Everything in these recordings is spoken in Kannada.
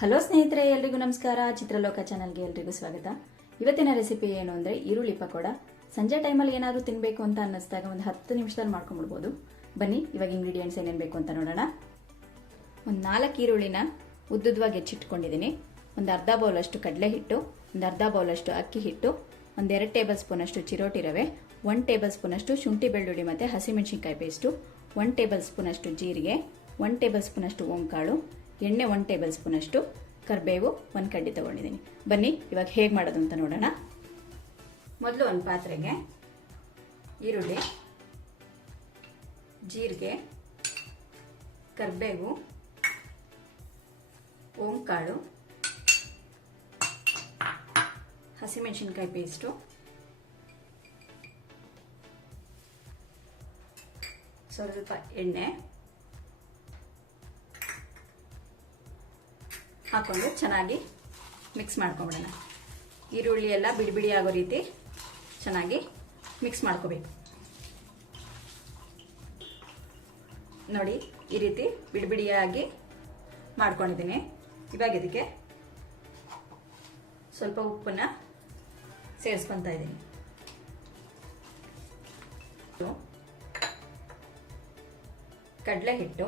ಹಲೋ ಸ್ನೇಹಿತರೆ, ಎಲ್ರಿಗೂ ನಮಸ್ಕಾರ. ಚಿತ್ರಲೋಕ ಚಾನಲ್ಗೆ ಎಲ್ರಿಗೂ ಸ್ವಾಗತ. ಇವತ್ತಿನ ರೆಸಿಪಿ ಏನು ಅಂದರೆ ಈರುಳ್ಳಿ ಪಕೋಡ. ಸಂಜೆ ಟೈಮಲ್ಲಿ ಏನಾದರೂ ತಿನ್ನಬೇಕು ಅಂತ ಅನ್ನಿಸ್ದಾಗ ಒಂದು 10 ನಿಮಿಷದಲ್ಲಿ ಮಾಡ್ಕೊಂಡ್ಬಿಡ್ಬೋದು. ಬನ್ನಿ ಇವಾಗ ಇಂಗ್ರೀಡಿಯೆಂಟ್ಸ್ ಏನೇನು ಬೇಕು ಅಂತ ನೋಡೋಣ. ಒಂದು 4 ಈರುಳ್ಳಿನ ಉದ್ದುದ್ವಾಗಿ ಹೆಚ್ಚಿಟ್ಕೊಂಡಿದ್ದೀನಿ. ಒಂದು ಅರ್ಧ ಬೌಲಷ್ಟು ಕಡಲೆ ಹಿಟ್ಟು, ಒಂದು ಅರ್ಧ ಬೌಲಷ್ಟು ಅಕ್ಕಿ ಹಿಟ್ಟು, ಒಂದು 2 ಟೇಬಲ್ ಸ್ಪೂನಷ್ಟು ಚಿರೋಟಿ ರವೆ, 1 ಟೇಬಲ್ ಸ್ಪೂನಷ್ಟು ಶುಂಠಿ ಬೆಳ್ಳುಳ್ಳಿ ಮತ್ತು ಹಸಿಮೆಣಸಿನ್ಕಾಯಿ ಪೇಸ್ಟು, 1 ಟೇಬಲ್ ಸ್ಪೂನಷ್ಟು ಜೀರಿಗೆ, 1 ಟೇಬಲ್ ಸ್ಪೂನಷ್ಟು ಓಂಕಾಳು, ಎಣ್ಣೆ 1 ಟೇಬಲ್ ಸ್ಪೂನಷ್ಟು, ಕರಿಬೇವು 1 ಕಡ್ಡಿ ತೊಗೊಂಡಿದ್ದೀನಿ. ಬನ್ನಿ ಇವಾಗ ಹೇಗೆ ಮಾಡೋದು ಅಂತ ನೋಡೋಣ. ಮೊದಲು ಒಂದು ಪಾತ್ರೆಗೆ ಈರುಳ್ಳಿ, ಜೀರಿಗೆ, ಕರಿಬೇವು, ಓಂಕಾಳು, ಹಸಿಮೆಣಸಿನ್ಕಾಯಿ ಪೇಸ್ಟು, ಸ್ವಲ್ಪ ಎಣ್ಣೆ ಹಾಕೊಂಡು ಚೆನ್ನಾಗಿ ಮಿಕ್ಸ್ ಮಾಡ್ಕೊಂಬಿಡೋಣ. ಈರುಳ್ಳಿ ಎಲ್ಲ ಬಿಡಿ ಬಿಡಿ ಆಗೋ ರೀತಿ ಚೆನ್ನಾಗಿ ಮಿಕ್ಸ್ ಮಾಡ್ಕೋಬೇಕು. ನೋಡಿ, ಈ ರೀತಿ ಬಿಡಿ ಬಿಡಿಯಾಗಿ ಮಾಡ್ಕೊಂಡಿದ್ದೀನಿ. ಇವಾಗ ಇದಕ್ಕೆ ಸ್ವಲ್ಪ ಉಪ್ಪನ್ನ ಸೇರಿಸ್ಕೊತಾ ಇದ್ದೀನಿ. ಕಡಲೆ ಹಿಟ್ಟು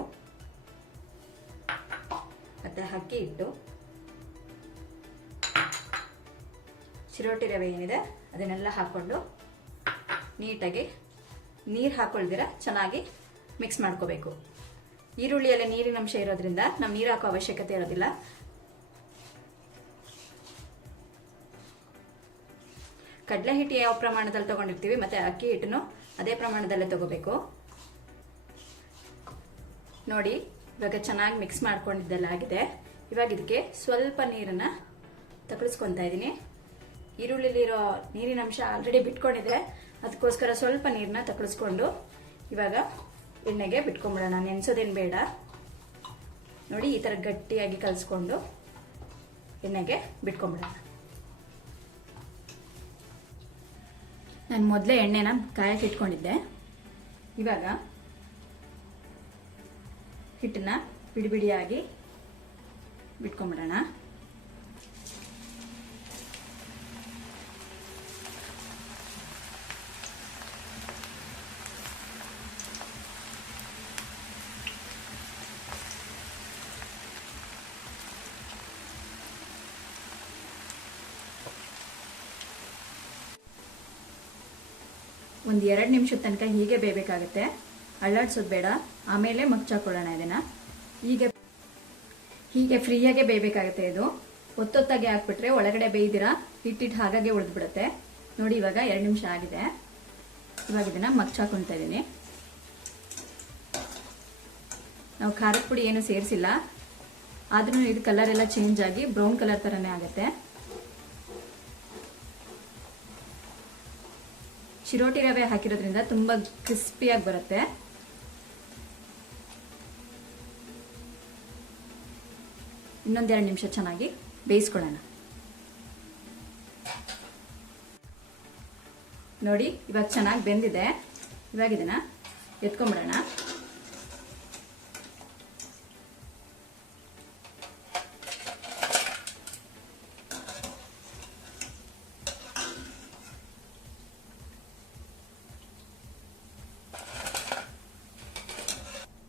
ಮತ್ತು ಅಕ್ಕಿ ಹಿಟ್ಟು, ಚಿರೋಟಿ ರವೆ ಏನಿದೆ ಅದನ್ನೆಲ್ಲ ಹಾಕ್ಕೊಂಡು ನೀಟಾಗಿ ನೀರು ಹಾಕೊಳ್ದಿರ ಚೆನ್ನಾಗಿ ಮಿಕ್ಸ್ ಮಾಡ್ಕೋಬೇಕು. ಈರುಳ್ಳಿಯಲ್ಲಿ ನೀರಿನ ಅಂಶ ಇರೋದ್ರಿಂದ ನಾವು ನೀರು ಹಾಕೋ ಅವಶ್ಯಕತೆ ಇರೋದಿಲ್ಲ. ಕಡಲೆ ಹಿಟ್ಟು ಯಾವ ಪ್ರಮಾಣದಲ್ಲಿ ತಗೊಂಡಿರ್ತೀವಿ ಮತ್ತು ಅಕ್ಕಿ ಹಿಟ್ಟನ್ನು ಅದೇ ಪ್ರಮಾಣದಲ್ಲೇ ತಗೋಬೇಕು. ನೋಡಿ, ಇವಾಗ ಚೆನ್ನಾಗಿ ಮಿಕ್ಸ್ ಮಾಡ್ಕೊಂಡಿದ್ದೆಲ್ಲ ಆಗಿದೆ. ಇವಾಗ ಇದಕ್ಕೆ ಸ್ವಲ್ಪ ನೀರನ್ನು ತಗೊಳಿಸ್ಕೊತಾ ಇದ್ದೀನಿ. ಈರುಳ್ಳಿಲಿರೋ ನೀರಿನ ಅಂಶ ಆಲ್ರೆಡಿ ಬಿಟ್ಕೊಂಡಿದೆ, ಅದಕ್ಕೋಸ್ಕರ ಸ್ವಲ್ಪ ನೀರನ್ನ ತಗೊಳಿಸ್ಕೊಂಡು ಇವಾಗ ಎಣ್ಣೆಗೆ ಬಿಟ್ಕೊಂಡ್ಬಿಡೋಣ. ನೆನೆಸೋದೇನು ಬೇಡ. ನೋಡಿ, ಈ ಥರ ಗಟ್ಟಿಯಾಗಿ ಕಲಿಸ್ಕೊಂಡು ಎಣ್ಣೆಗೆ ಬಿಟ್ಕೊಂಡ್ಬಿಡೋಣ. ನಾನು ಮೊದಲೇ ಎಣ್ಣೆನ ಕಾಯಕ್ಕೆ ಇಟ್ಕೊಂಡಿದ್ದೆ. ಇವಾಗ ಹಿಟ್ಟನ್ನ ಬಿಡಿ ಬಿಡಿಯಾಗಿ ಬಿಟ್ಕೊಂಡ್ಬಿಡೋಣ. ಒಂದು 2 ನಿಮಿಷದ ತನಕ ಹೀಗೆ ಬೇಯಬೇಕಾಗುತ್ತೆ. ಅಳ್ಳಾಡ್ಸೋದು ಬೇಡ. ಆಮೇಲೆ ಮಗ್ಚಾಕೊಳ್ಳೋಣ ಇದನ್ನು. ಹೀಗೆ ಫ್ರೀಯಾಗೆ ಬೇಯಬೇಕಾಗುತ್ತೆ. ಇದು ಒತ್ತೊತ್ತಾಗಿ ಹಾಕ್ಬಿಟ್ರೆ ಒಳಗಡೆ ಬೇಯ್ದಿರಾ ಹಿಟ್ಟಿಟ್ಟು ಹಾಗಾಗಿ ಉಳಿದ್ಬಿಡುತ್ತೆ. ನೋಡಿ, ಇವಾಗ 2 ನಿಮಿಷ ಆಗಿದೆ. ಇವಾಗ ಇದನ್ನು ಮಗ್ಚಾಕೊಳ್ತಾ ಇದ್ದೀನಿ. ನಾವು ಖಾರದ ಪುಡಿ ಏನು ಸೇರಿಸಿಲ್ಲ, ಆದ್ರೂ ಇದು ಕಲರ್ ಎಲ್ಲ ಚೇಂಜ್ ಆಗಿ ಬ್ರೌನ್ ಕಲರ್ ಥರನೇ ಆಗುತ್ತೆ. ಚಿರೋಟಿ ರವೆ ಹಾಕಿರೋದ್ರಿಂದ ತುಂಬ ಕ್ರಿಸ್ಪಿಯಾಗಿ ಬರುತ್ತೆ. ಇನ್ನೊಂದು 2 ನಿಮಿಷ ಚೆನ್ನಾಗಿ ಬೇಯಿಸ್ಕೊಳ್ಳೋಣ. ನೋಡಿ, ಇವಾಗ ಚೆನ್ನಾಗಿ ಬೆಂದಿದೆ. ಇವಾಗ ಇದನ್ನ ಎತ್ಕೊಂಡ್ಬಿಡೋಣ.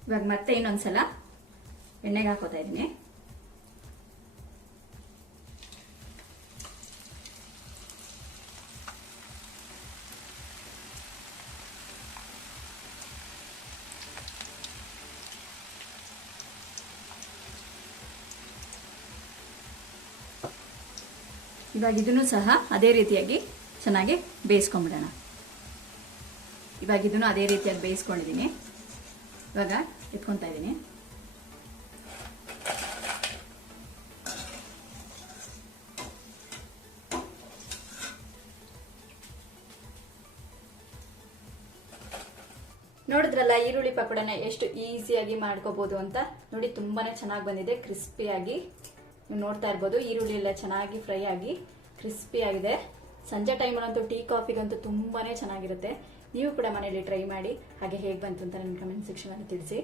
ಇವಾಗ ಮತ್ತೆ ಇನ್ನೊಂದ್ಸಲ ಎಣ್ಣೆಗೆ ಹಾಕೋತಾ ಇದ್ದೀನಿ. ಇವಾಗ ಇದನ್ನು ಸಹ ಅದೇ ರೀತಿಯಾಗಿ ಚೆನ್ನಾಗಿ ಬೇಯಿಸ್ಕೊಂಡ್ಬಿಡೋಣ. ಇವಾಗ ಇದನ್ನು ಅದೇ ರೀತಿಯಾಗಿ ಬೇಯಿಸ್ಕೊಂಡಿದ್ದೀನಿ. ಇವಾಗ ಎತ್ಕೊತಾ ಇದ್ದೀನಿ. ನೋಡಿದ್ರಲ್ಲ ಈರುಳ್ಳಿ ಪಕೋಡನ ಎಷ್ಟು ಈಸಿಯಾಗಿ ಮಾಡ್ಕೋಬಹುದು ಅಂತ. ನೋಡಿ, ತುಂಬಾನೇ ಚೆನ್ನಾಗಿ ಬಂದಿದೆ, ಕ್ರಿಸ್ಪಿಯಾಗಿ. ನೀವು ನೋಡ್ತಾ ಇರ್ಬೋದು, ಈರುಳ್ಳಿ ಎಲ್ಲ ಚೆನ್ನಾಗಿ ಫ್ರೈ ಆಗಿ ಕ್ರಿಸ್ಪಿ ಆಗಿದೆ. ಸಂಜೆ ಟೈಮಲ್ಲಂತೂ ಟೀ ಕಾಫಿಗಂತೂ ತುಂಬಾನೇ ಚೆನ್ನಾಗಿರುತ್ತೆ. ನೀವು ಕೂಡ ಮನೆಯಲ್ಲಿ ಟ್ರೈ ಮಾಡಿ. ಹಾಗೆ ಹೇಗೆ ಬಂತು ಅಂತ ನನ್ನ ಕಮೆಂಟ್ ಸೆಕ್ಷನ್ ಅಲ್ಲಿ ತಿಳಿಸಿ.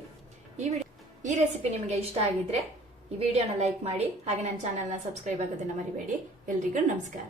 ಈ ರೆಸಿಪಿ ನಿಮಗೆ ಇಷ್ಟ ಆಗಿದ್ರೆ ಈ ವಿಡಿಯೋನ ಲೈಕ್ ಮಾಡಿ ಹಾಗೆ ನನ್ನ ಚಾನಲ್ನ ಸಬ್ಸ್ಕ್ರೈಬ್ ಆಗೋದನ್ನ ಮರಿಬೇಡಿ. ಎಲ್ರಿಗೂ ನಮಸ್ಕಾರ.